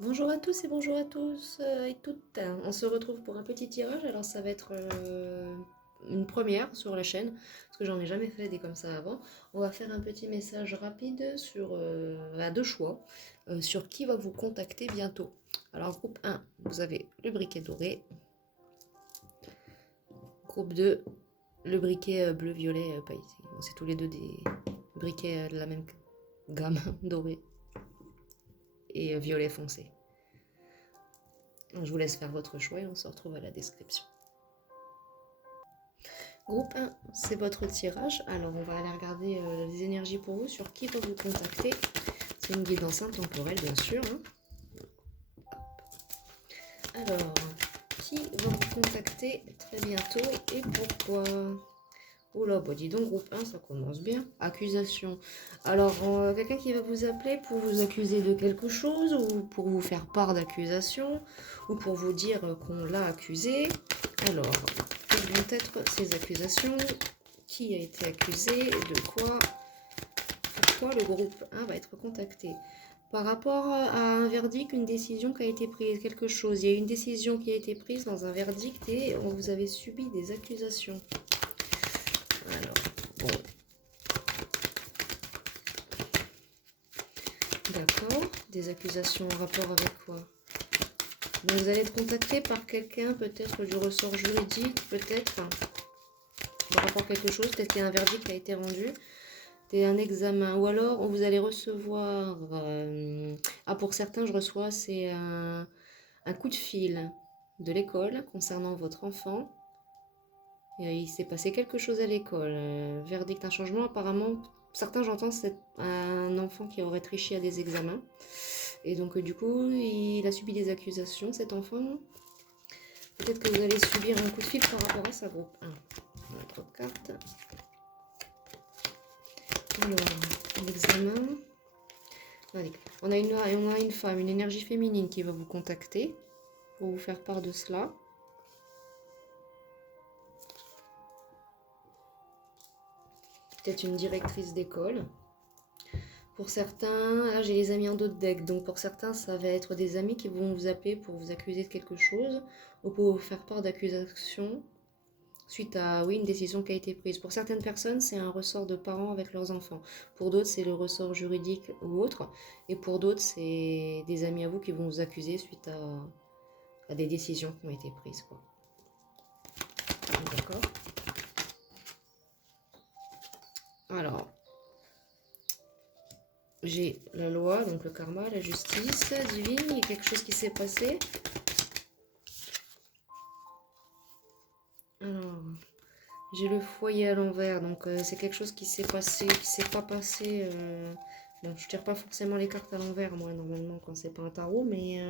Bonjour à tous et bonjour à tous et toutes. On se retrouve pour un petit tirage. Alors ça va être une première sur la chaîne parce que j'en ai jamais fait des comme ça avant. On va faire un petit message rapide sur à deux choix sur qui va vous contacter bientôt. Alors groupe 1, vous avez le briquet doré. Groupe 2, le briquet bleu-violet pailleté. Bon, c'est tous les deux des briquets de la même gamme doré et violet foncé. Je vous laisse faire votre choix et on se retrouve à la description. Groupe 1, c'est votre tirage. Alors, on va aller regarder les énergies pour vous, sur qui va vous contacter. C'est une guidance intemporelle, bien sûr. Alors, qui va vous contacter très bientôt et pourquoi? Oh là, bah dis donc, groupe 1, ça commence bien. Accusation. Alors, quelqu'un qui va vous appeler pour vous accuser de quelque chose ou pour vous faire part d'accusations ou pour vous dire qu'on l'a accusé. Alors, quelles vont être ces accusations? Qui a été accusé? De quoi? Pourquoi le groupe 1 va être contacté? Par rapport à un verdict, une décision qui a été prise, quelque chose. Il y a une décision qui a été prise dans un verdict et vous avez subi des accusations. Alors, bon. D'accord. Des accusations en rapport avec quoi? Vous allez être contacté par quelqu'un, peut-être du ressort juridique, peut-être, par rapport à quelque chose, peut-être qu'il y a un verdict qui a été rendu, un examen, ou alors vous allez recevoir, pour certains je reçois, c'est un coup de fil de l'école concernant votre enfant. Il s'est passé quelque chose à l'école, verdict, un changement, apparemment, certains j'entends c'est un enfant qui aurait triché à des examens. Et donc du coup, il a subi des accusations, cet enfant. Peut-être que vous allez subir un coup de fil par rapport à ça, groupe 1. On a 3 cartes. Alors, l'examen. On a une femme, une énergie féminine qui va vous contacter pour vous faire part de cela. Peut-être une directrice d'école. Pour certains, là j'ai les amis en d'autres decks, donc pour certains ça va être des amis qui vont vous appeler pour vous accuser de quelque chose ou pour vous faire part d'accusations suite à une décision qui a été prise. Pour certaines personnes, c'est un ressort de parents avec leurs enfants. Pour d'autres, c'est le ressort juridique ou autre. Et pour d'autres, c'est des amis à vous qui vont vous accuser suite à des décisions qui ont été prises, quoi. D'accord. Alors, j'ai la loi, donc le karma, la justice divine. Il y a quelque chose qui s'est passé. Alors, j'ai le foyer à l'envers, donc c'est quelque chose qui s'est passé, qui s'est pas passé. Bon, je tire pas forcément les cartes à l'envers, moi, normalement, quand c'est pas un tarot, mais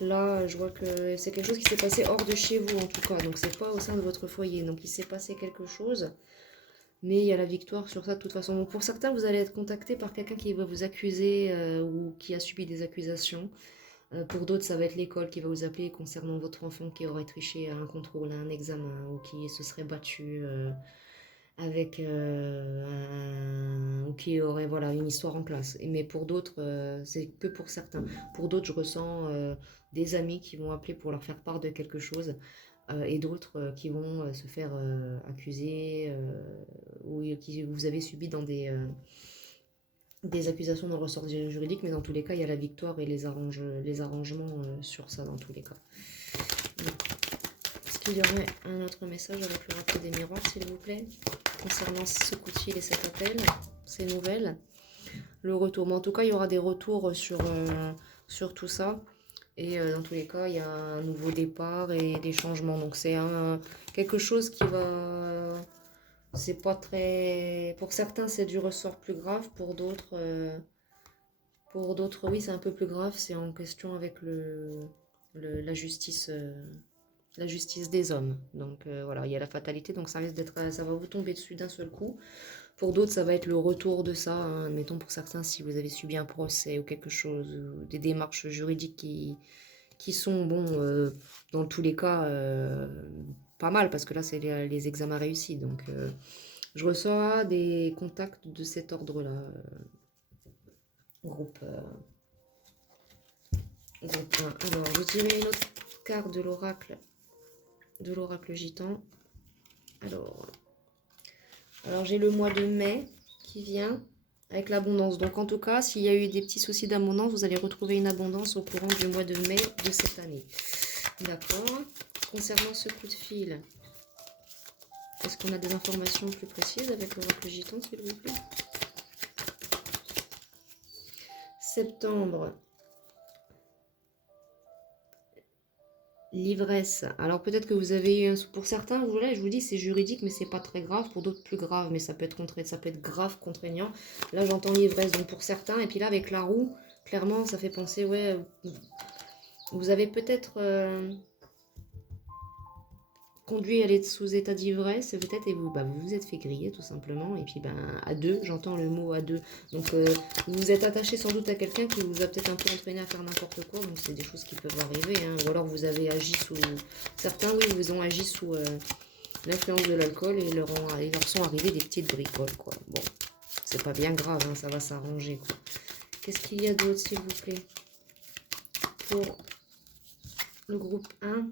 là, je vois que c'est quelque chose qui s'est passé hors de chez vous, en tout cas. Donc, c'est pas au sein de votre foyer. Donc, il s'est passé quelque chose, mais il y a la victoire sur ça de toute façon. Donc, pour certains, vous allez être contacté par quelqu'un qui va vous accuser ou qui a subi des accusations. Pour d'autres, ça va être l'école qui va vous appeler concernant votre enfant qui aurait triché à un contrôle, à un examen, ou qui se serait battu avec ou qui aurait voilà, une histoire en classe. Mais pour d'autres, c'est que pour certains. Pour d'autres, je ressens des amis qui vont appeler pour leur faire part de quelque chose. Et d'autres qui vont se faire accuser ou qui vous avez subi dans des accusations dans le ressort juridique, mais dans tous les cas, il y a la victoire et les arrangements sur ça, dans tous les cas. Est-ce qu'il y aurait un autre message avec le rappel des miroirs, s'il vous plaît, concernant ce coup de fil et cet appel, ces nouvelles, le retour. Mais en tout cas, il y aura des retours sur tout ça. Et dans tous les cas, il y a un nouveau départ et des changements. Donc c'est quelque chose qui va... C'est pas très... Pour certains, c'est du ressort plus grave. Pour d'autres, oui, c'est un peu plus grave. C'est en question avec la justice, la justice des hommes. Donc voilà, il y a la fatalité. Donc ça risque d'être, ça va vous tomber dessus d'un seul coup. Pour d'autres, ça va être le retour de ça. Hein. Admettons pour certains, si vous avez subi un procès ou quelque chose, ou des démarches juridiques qui sont, bon, dans tous les cas, pas mal, parce que là, c'est les examens réussis. Donc, je reçois des contacts de cet ordre-là, groupe, Groupe 1. Alors, je dirais une autre carte de l'oracle gitan. Alors j'ai le mois de mai qui vient avec l'abondance. Donc en tout cas, s'il y a eu des petits soucis d'abondance, vous allez retrouver une abondance au courant du mois de mai de cette année. D'accord. Concernant ce coup de fil, est-ce qu'on a des informations plus précises avec l'oracle gitan, s'il vous plaît? Septembre. L'ivresse. Alors peut-être que vous avez eu un... Pour certains, je vous dis c'est juridique, mais c'est pas très grave. Pour d'autres, plus grave, mais ça peut être grave, contraignant. Là, j'entends l'ivresse, donc pour certains. Et puis là, avec la roue, clairement, ça fait penser, ouais, vous avez peut-être conduit à aller sous état d'ivresse, peut-être, et vous vous êtes fait griller, tout simplement. Et puis, à deux, j'entends le mot à deux. Donc, vous vous êtes attaché sans doute à quelqu'un qui vous a peut-être un peu entraîné à faire n'importe quoi. Donc, c'est des choses qui peuvent arriver. Hein. Ou alors, vous avez agi sous... Certains, oui, vous ont agi sous l'influence de l'alcool et il leur sont arrivées des petites bricoles, quoi. Bon, c'est pas bien grave, hein, ça va s'arranger, quoi. Qu'est-ce qu'il y a d'autre, s'il vous plaît? Pour le groupe 1...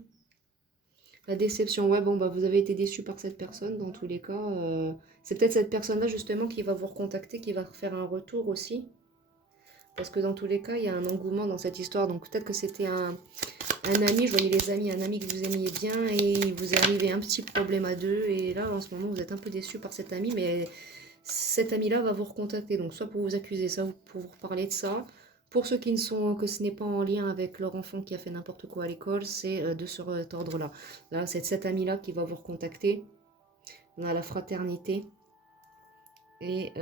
La déception, ouais, bon, vous avez été déçu par cette personne, dans tous les cas. C'est peut-être cette personne-là, justement, qui va vous recontacter, qui va faire un retour aussi. Parce que dans tous les cas, il y a un engouement dans cette histoire. Donc peut-être que c'était un ami, je voyais les amis, un ami que vous aimiez bien, et il vous est arrivé un petit problème à deux. Et là, en ce moment, vous êtes un peu déçu par cet ami, mais cet ami-là va vous recontacter. Donc soit pour vous accuser, soit pour vous parler de ça. Pour ceux qui ne sont, que ce n'est pas en lien avec leur enfant qui a fait n'importe quoi à l'école, c'est de ce ordre-là. Là, c'est cet ami-là qui va vous recontacter. On a la fraternité et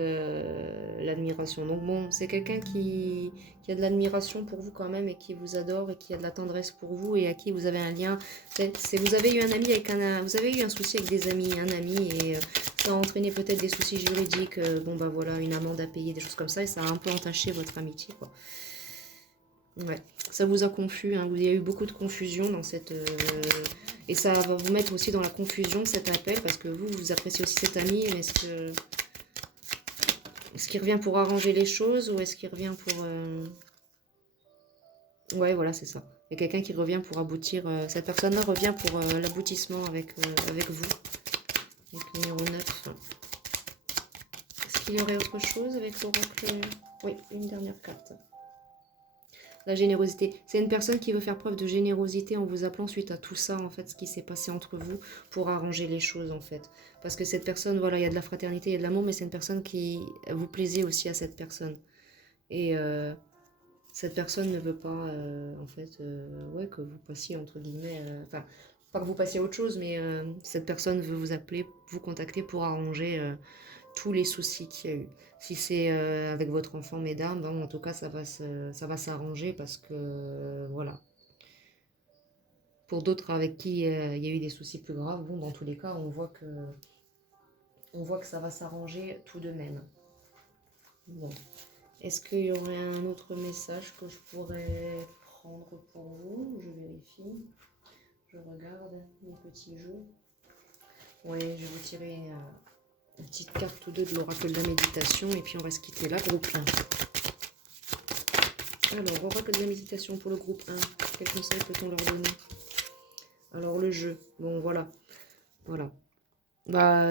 l'admiration. Donc bon, c'est quelqu'un qui a de l'admiration pour vous quand même et qui vous adore et qui a de la tendresse pour vous et à qui vous avez un lien. Vous avez eu un ami avec vous avez eu un souci avec des amis, un ami et ça a entraîné peut-être des soucis juridiques. Voilà, une amende à payer, des choses comme ça et ça a un peu entaché votre amitié, quoi. Ouais, ça vous a confus, hein. Il y a eu beaucoup de confusion dans cette... Et ça va vous mettre aussi dans la confusion, cet appel, parce que vous appréciez aussi cet ami, mais est-ce qu'il revient pour arranger les choses ou est-ce qu'il revient pour... Ouais, voilà, c'est ça. Il y a quelqu'un qui revient pour aboutir... Cette personne-là revient pour l'aboutissement avec vous. Donc, numéro 9. Est-ce qu'il y aurait autre chose avec l'oracle? Oui, une dernière carte. La générosité. C'est une personne qui veut faire preuve de générosité en vous appelant suite à tout ça, en fait, ce qui s'est passé entre vous, pour arranger les choses, en fait. Parce que cette personne, voilà, il y a de la fraternité, il y a de l'amour, mais c'est une personne qui... Vous plaisez aussi à cette personne. Et cette personne ne veut pas, en fait, ouais, que vous passiez, entre guillemets... Enfin, pas que vous passiez à autre chose, mais cette personne veut vous appeler, vous contacter pour arranger... tous les soucis qu'il y a eu. Si c'est avec votre enfant, mesdames, en tout cas, ça va s'arranger parce que, voilà. Pour d'autres avec qui il y a eu des soucis plus graves, bon, dans tous les cas, on voit que ça va s'arranger tout de même. Bon. Est-ce qu'il y aurait un autre message que je pourrais prendre pour vous? Je vérifie. Je regarde mes petits jeux. Oui, je vais vous tirer... une petite carte ou deux de l'oracle de la méditation et puis on va se quitter là, groupe 1. Alors, oracle de la méditation pour le groupe 1. Quel conseil peut-on leur donner? Alors, le jeu. Bon, voilà.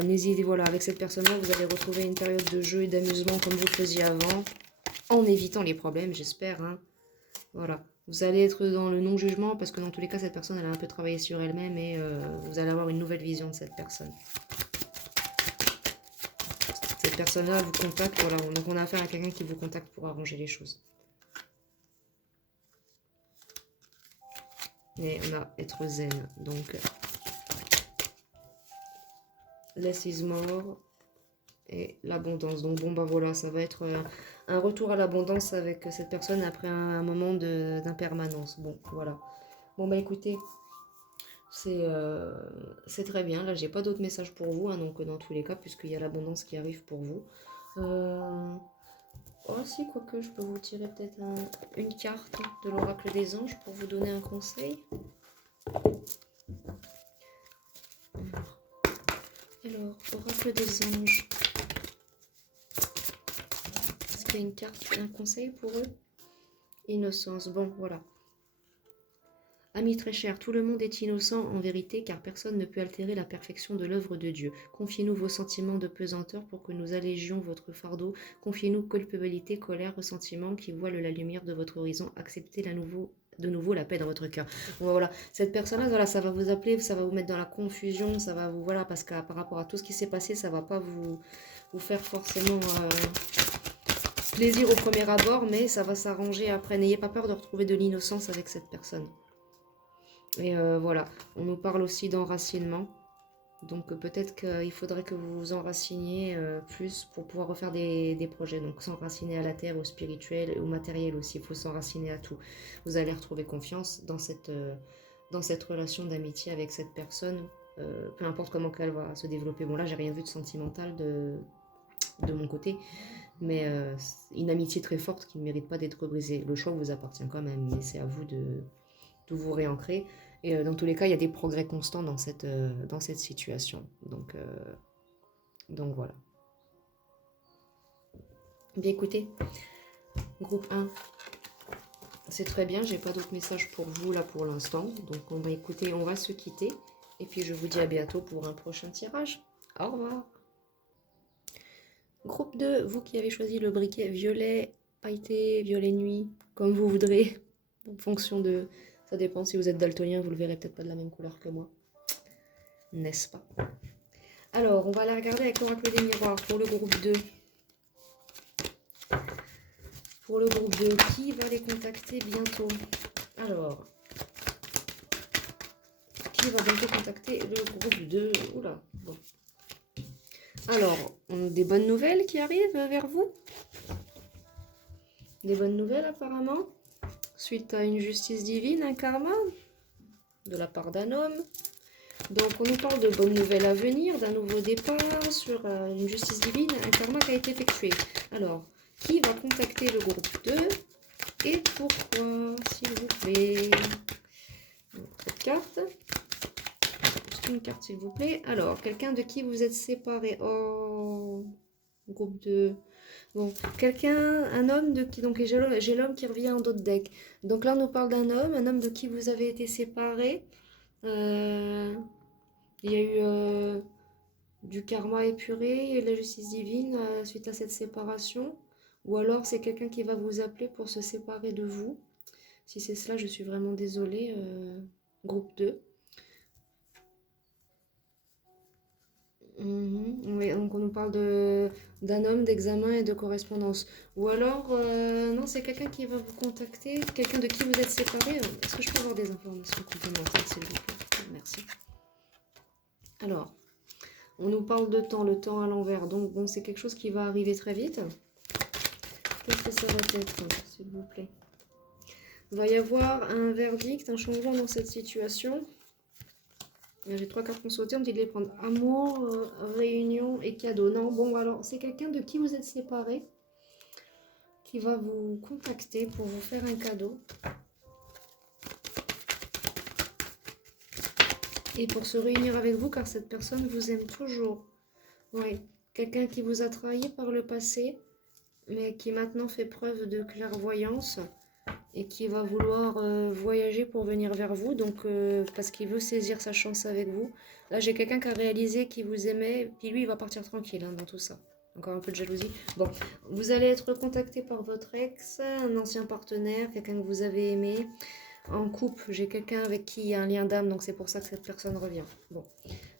N'hésitez, voilà, avec cette personne-là, vous allez retrouver une période de jeu et d'amusement comme vous le faisiez avant, en évitant les problèmes, j'espère, hein. Voilà. Vous allez être dans le non-jugement parce que dans tous les cas, cette personne, elle a un peu travaillé sur elle-même et vous allez avoir une nouvelle vision de cette personne. Cette personne-là vous contacte, voilà, donc on a affaire à quelqu'un qui vous contacte pour arranger les choses. Et on a être zen, donc less is more et l'abondance. Donc voilà, ça va être un retour à l'abondance avec cette personne après un moment d'impermanence. Bon, voilà. Bon, écoutez, c'est très bien. Là, j'ai pas d'autres messages pour vous, hein, donc dans tous les cas, puisqu'il y a l'abondance qui arrive pour vous. Oh si, quoique je peux vous tirer peut-être une carte de l'oracle des anges pour vous donner un conseil. Alors, oracle des anges. Est-ce qu'il y a une carte, un conseil pour eux? Innocence, bon, voilà. Amis très chers, tout le monde est innocent en vérité, car personne ne peut altérer la perfection de l'œuvre de Dieu. Confiez-nous vos sentiments de pesanteur pour que nous allégions votre fardeau. Confiez-nous culpabilité, colère, ressentiment qui voilent la lumière de votre horizon. Acceptez de nouveau la paix dans votre cœur. Bon, voilà, cette personne-là, voilà, ça va vous appeler, ça va vous mettre dans la confusion, ça va vous, voilà, parce que par rapport à tout ce qui s'est passé, ça va pas vous faire forcément plaisir au premier abord, mais ça va s'arranger après. N'ayez pas peur de retrouver de l'innocence avec cette personne. Et voilà, on nous parle aussi d'enracinement. Donc peut-être qu'il faudrait que vous vous enraciniez plus pour pouvoir refaire des projets. Donc s'enraciner à la terre, au spirituel, au matériel aussi. Il faut s'enraciner à tout. Vous allez retrouver confiance dans cette relation d'amitié avec cette personne. Peu importe comment elle va se développer. Bon là, j'ai rien vu de sentimental de mon côté. Mais une amitié très forte qui ne mérite pas d'être brisée. Le choix vous appartient quand même, mais c'est à vous de vous réancrer. Et dans tous les cas, il y a des progrès constants dans cette situation. Donc voilà. Bien écoutez, groupe 1, c'est très bien, j'ai pas d'autres messages pour vous là pour l'instant. Donc on va se quitter. Et puis je vous dis à bientôt pour un prochain tirage. Au revoir. Groupe 2, vous qui avez choisi le briquet violet pailleté, violet nuit, comme vous voudrez, en fonction de... Ça dépend, si vous êtes daltonien, vous le verrez peut-être pas de la même couleur que moi. N'est-ce pas? Alors, on va aller regarder avec l'oracle des miroirs pour le groupe 2. Pour le groupe 2, qui va les contacter bientôt? Alors, qui va bientôt contacter le groupe 2? Oula, bon. Alors, on a des bonnes nouvelles qui arrivent vers vous. Des bonnes nouvelles apparemment. Suite à une justice divine, un karma de la part d'un homme. Donc on nous parle de bonnes nouvelles à venir, d'un nouveau départ sur une justice divine, un karma qui a été effectué. Alors, qui va contacter le groupe 2 et pourquoi, s'il vous plaît? Cette carte. Juste une carte, s'il vous plaît. Alors, quelqu'un de qui vous êtes séparé? Oh, groupe 2. Bon, quelqu'un, un homme de qui, donc j'ai l'homme qui revient en d'autres deck. Donc là, on nous parle d'un homme, un homme de qui vous avez été séparé. Il y a eu du karma épuré, il y a eu de la justice divine suite à cette séparation. Ou alors c'est quelqu'un qui va vous appeler pour se séparer de vous. Si c'est cela, je suis vraiment désolée. Groupe 2. Oui, donc on nous parle d'un homme, d'examen et de correspondance. Ou alors, non, c'est quelqu'un qui va vous contacter, quelqu'un de qui vous êtes séparé. Est-ce que je peux avoir des informations complémentaires, s'il vous plaît? Merci. Alors, on nous parle de temps, le temps à l'envers. Donc, bon, c'est quelque chose qui va arriver très vite. Qu'est-ce que ça va être, s'il vous plaît? Il va y avoir un verdict, un changement dans cette situation. J'ai 3 cartes qu'on sauter, on me dit de les prendre. Amour, réunion et cadeau. Non, bon, alors, c'est quelqu'un de qui vous êtes séparé qui va vous contacter pour vous faire un cadeau. Et pour se réunir avec vous, car cette personne vous aime toujours. Oui, quelqu'un qui vous a trahi par le passé, mais qui maintenant fait preuve de clairvoyance et qui va vouloir voyager pour venir vers vous, donc parce qu'il veut saisir sa chance avec vous. Là, j'ai quelqu'un qui a réalisé qu'il vous aimait, puis lui, il va partir tranquille dans tout ça. Encore un peu de jalousie. Bon, vous allez être contacté par votre ex, un ancien partenaire, quelqu'un que vous avez aimé. En couple, j'ai quelqu'un avec qui il y a un lien d'âme, donc c'est pour ça que cette personne revient. Bon,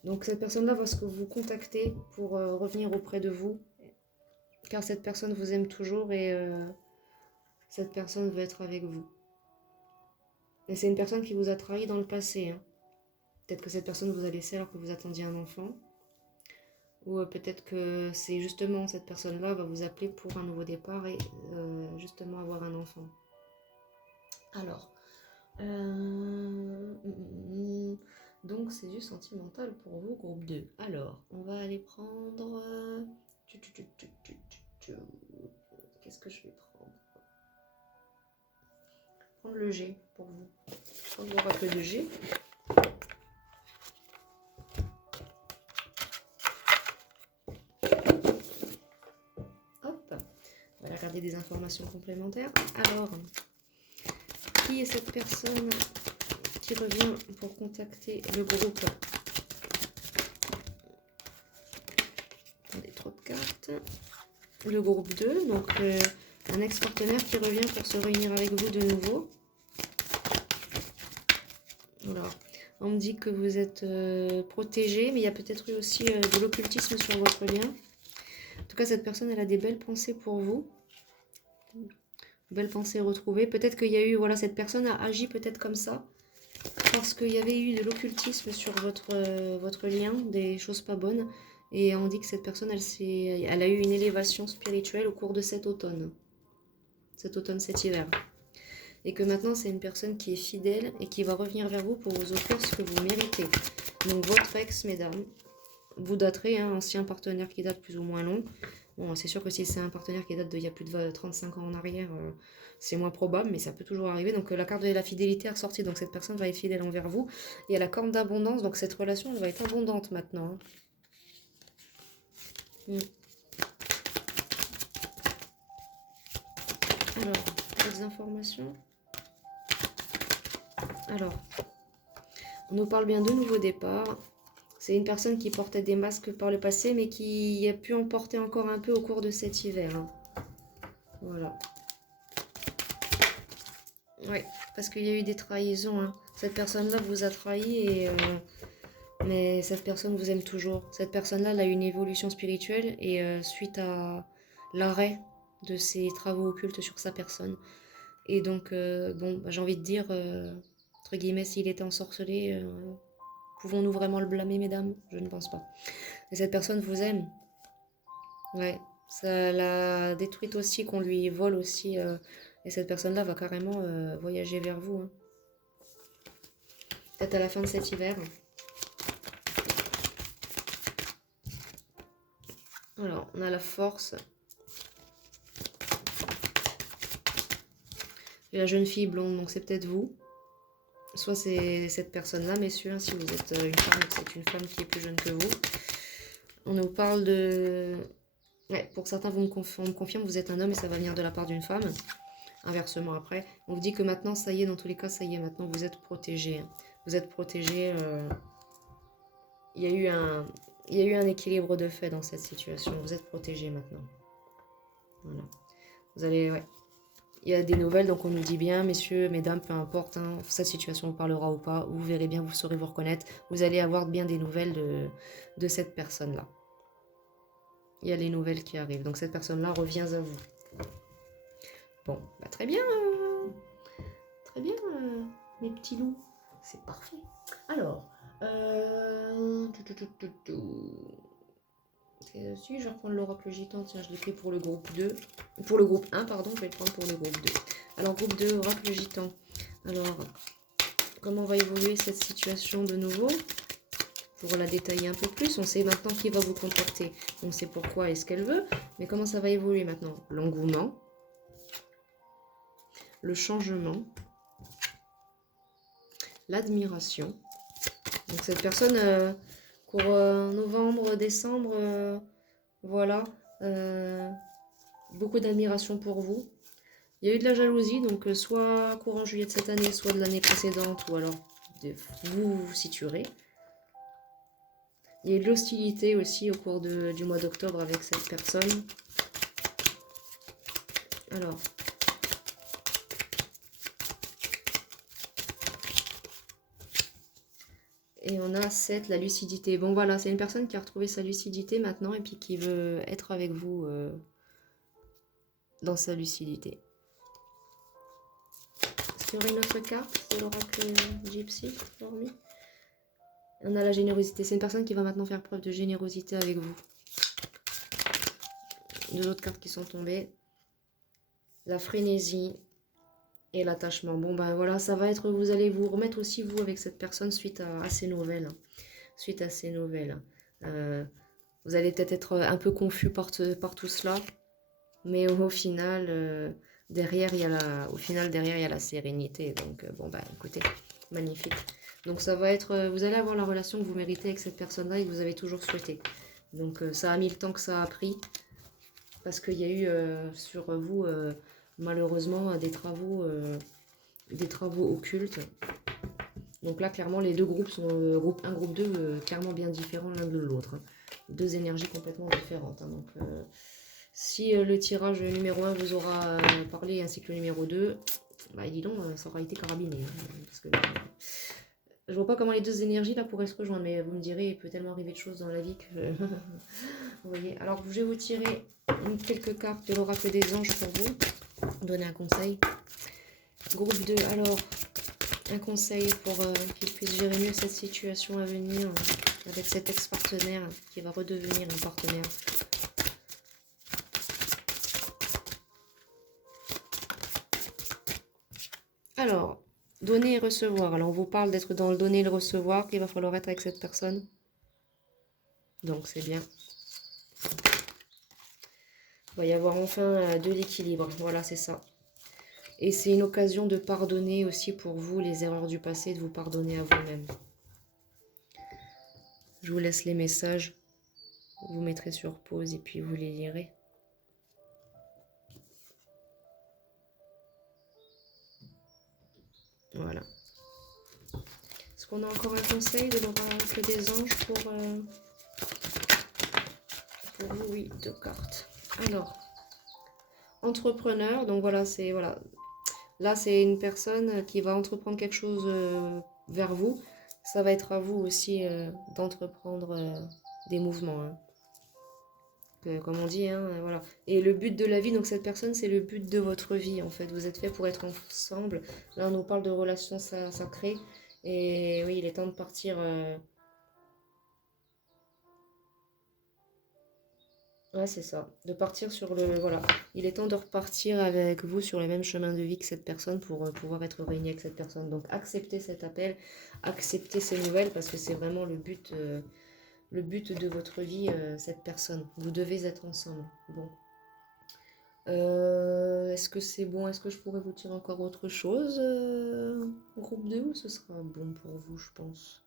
donc cette personne-là va vous contacter pour revenir auprès de vous, car cette personne vous aime toujours et cette personne veut être avec vous. Et c'est une personne qui vous a trahi dans le passé. Hein. Peut-être que cette personne vous a laissé alors que vous attendiez un enfant. Ou peut-être que c'est justement cette personne-là va vous appeler pour un nouveau départ et justement avoir un enfant. Alors, donc c'est du sentimental pour vous, groupe 2. Alors, on va aller prendre... Qu'est-ce que je vais prendre? Prendre le G pour vous. Prendre l'oracle de G. Hop. On va regarder des informations complémentaires. Alors, qui est cette personne qui revient pour contacter le groupe. Attendez, trop de cartes. Le groupe 2, donc un ex-partenaire qui revient pour se réunir avec vous de nouveau. Alors, on me dit que vous êtes protégé, mais il y a peut-être eu aussi de l'occultisme sur votre lien. En tout cas, cette personne, elle a des belles pensées pour vous. Belles pensées retrouvées. Peut-être qu'il y a eu, voilà, cette personne a agi peut-être comme ça, parce qu'il y avait eu de l'occultisme sur votre lien, des choses pas bonnes. Et on dit que cette personne, elle a eu une élévation spirituelle au cours de cet automne, cet hiver. Et que maintenant, c'est une personne qui est fidèle et qui va revenir vers vous pour vous offrir ce que vous méritez. Donc, votre ex, mesdames, vous daterez, hein, ancien partenaire qui date plus ou moins long. Bon, c'est sûr que si c'est un partenaire qui date d'il y a plus de 35 ans en arrière, c'est moins probable, mais ça peut toujours arriver. Donc, la carte de la fidélité est ressortie. Donc, cette personne va être fidèle envers vous. Et à la corne d'abondance, donc cette relation, elle va être abondante maintenant. Hein. Alors, d'autres informations. Alors, on nous parle bien de nouveau départ. C'est une personne qui portait des masques par le passé, mais qui a pu en porter encore un peu au cours de cet hiver. Hein. Voilà. Oui, parce qu'il y a eu des trahisons. Hein. Cette personne-là vous a trahi, mais cette personne vous aime toujours. Cette personne-là, elle a eu une évolution spirituelle, et suite à l'arrêt de ses travaux occultes sur sa personne. Et donc, bon, j'ai envie de dire, entre guillemets, s'il était ensorcelé, pouvons-nous vraiment le blâmer, mesdames? Je ne pense pas. Et cette personne vous aime. Ouais, ça l'a détruite aussi, qu'on lui vole aussi. Et cette personne-là va carrément voyager vers vous. Hein. Peut-être à la fin de cet hiver. Alors, on a la force. Et la jeune fille blonde, donc c'est peut-être vous. Soit c'est cette personne-là, messieurs, hein, si vous êtes une femme, c'est une femme qui est plus jeune que vous. On nous parle de... Ouais, pour certains, on me confirme que vous êtes un homme et ça va venir de la part d'une femme. Inversement après. On vous dit que maintenant, ça y est, dans tous les cas, ça y est, maintenant vous êtes protégé. Vous êtes protégé. Il y a eu un équilibre de fait dans cette situation. Vous êtes protégé maintenant. Voilà. Vous allez... Ouais. Il y a des nouvelles, donc on nous dit bien, messieurs, mesdames, peu importe, hein, cette situation vous parlera ou pas, vous verrez bien, vous saurez vous reconnaître, vous allez avoir bien des nouvelles de cette personne-là. Il y a les nouvelles qui arrivent, donc cette personne-là revient à vous. Bon, bah très bien, mes petits loups, c'est parfait. Alors, si je vais reprendre l'oracle gitan, tiens, je l'ai pris pour le groupe 2. Pour le groupe 1, pardon, je vais le prendre pour le groupe 2. Alors, groupe 2, oracle gitan. Alors, comment va évoluer cette situation de nouveau? Pour la détailler un peu plus, on sait maintenant qui va vous contacter. On sait pourquoi et ce qu'elle veut, mais comment ça va évoluer maintenant? L'engouement, le changement, l'admiration. Donc, cette personne... pour novembre, décembre, voilà, beaucoup d'admiration pour vous. Il y a eu de la jalousie, donc soit courant juillet de cette année, soit de l'année précédente, ou alors vous vous situerez. Il y a eu de l'hostilité aussi au cours du mois d'octobre avec cette personne. Alors... Et on a 7, la lucidité. Bon voilà, c'est une personne qui a retrouvé sa lucidité maintenant et puis qui veut être avec vous dans sa lucidité. Est-ce qu'il y aurait une autre carte? C'est l'oracle Gypsy, hormis. On a la générosité. C'est une personne qui va maintenant faire preuve de générosité avec vous. Deux autres cartes qui sont tombées. La frénésie et l'attachement. Bon ben voilà, ça va être... Vous allez vous remettre aussi vous avec cette personne suite à ces nouvelles. Suite à ces nouvelles. Vous allez peut-être être un peu confus par tout cela. Mais au final, derrière, il y a la sérénité. Donc bon ben écoutez, magnifique. Donc ça va être... vous allez avoir la relation que vous méritez avec cette personne-là et que vous avez toujours souhaité. Donc ça a mis le temps que ça a pris. Parce qu'il y a eu sur vous... malheureusement des travaux occultes Donc là, clairement, les deux groupes sont, groupe 1, groupe 2, clairement bien différents l'un de l'autre. Hein. Deux énergies complètement différentes. Hein. Donc, si le tirage numéro 1 vous aura parlé, ainsi que le numéro 2, bah dis donc, ça aura été carabiné. Hein, parce que, je vois pas comment les deux énergies là pourraient se rejoindre, mais vous me direz, il peut tellement arriver de choses dans la vie que... vous voyez. Alors, je vais vous tirer quelques cartes de l'oracle des anges pour vous, donner un conseil. Groupe 2, alors... un conseil pour qu'il puisse gérer mieux cette situation à venir avec cet ex-partenaire qui va redevenir un partenaire. Alors, donner et recevoir. Alors, on vous parle d'être dans le donner et le recevoir, qu'il va falloir être avec cette personne. Donc, c'est bien. Il va y avoir enfin de l'équilibre. Voilà, c'est ça. Et c'est une occasion de pardonner aussi pour vous les erreurs du passé, de vous pardonner à vous-même. Je vous laisse les messages. Vous mettrez sur pause et puis vous les lirez. Voilà. Est-ce qu'on a encore un conseil de l'oracle des anges pour vous? Oui, deux cartes. Alors, entrepreneur, donc voilà, c'est voilà. Là, c'est une personne qui va entreprendre quelque chose vers vous. Ça va être à vous aussi d'entreprendre des mouvements. Hein. Comme on dit, hein, voilà. Et le but de la vie, donc cette personne, c'est le but de votre vie, en fait. Vous êtes fait pour être ensemble. Là, on nous parle de relations sacrées. Et oui, il est temps de partir... Ouais, c'est ça. De partir sur le... Voilà. Il est temps de repartir avec vous sur le même chemin de vie que cette personne pour pouvoir être réuni avec cette personne. Donc, acceptez cet appel, acceptez ces nouvelles parce que c'est vraiment le but de votre vie, cette personne. Vous devez être ensemble. Bon. Est-ce que c'est bon? Est-ce que je pourrais vous dire encore autre chose groupe 2 ou ce sera bon pour vous, je pense.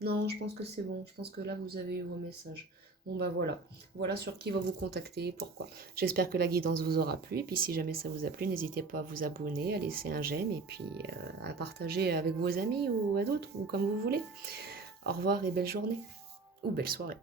Non, je pense que c'est bon. Je pense que là, vous avez eu vos messages. Bon, bah voilà. Voilà sur qui va vous contacter et pourquoi. J'espère que la guidance vous aura plu. Et puis, si jamais ça vous a plu, n'hésitez pas à vous abonner, à laisser un j'aime et puis à partager avec vos amis ou à d'autres, ou comme vous voulez. Au revoir et belle journée. Ou belle soirée.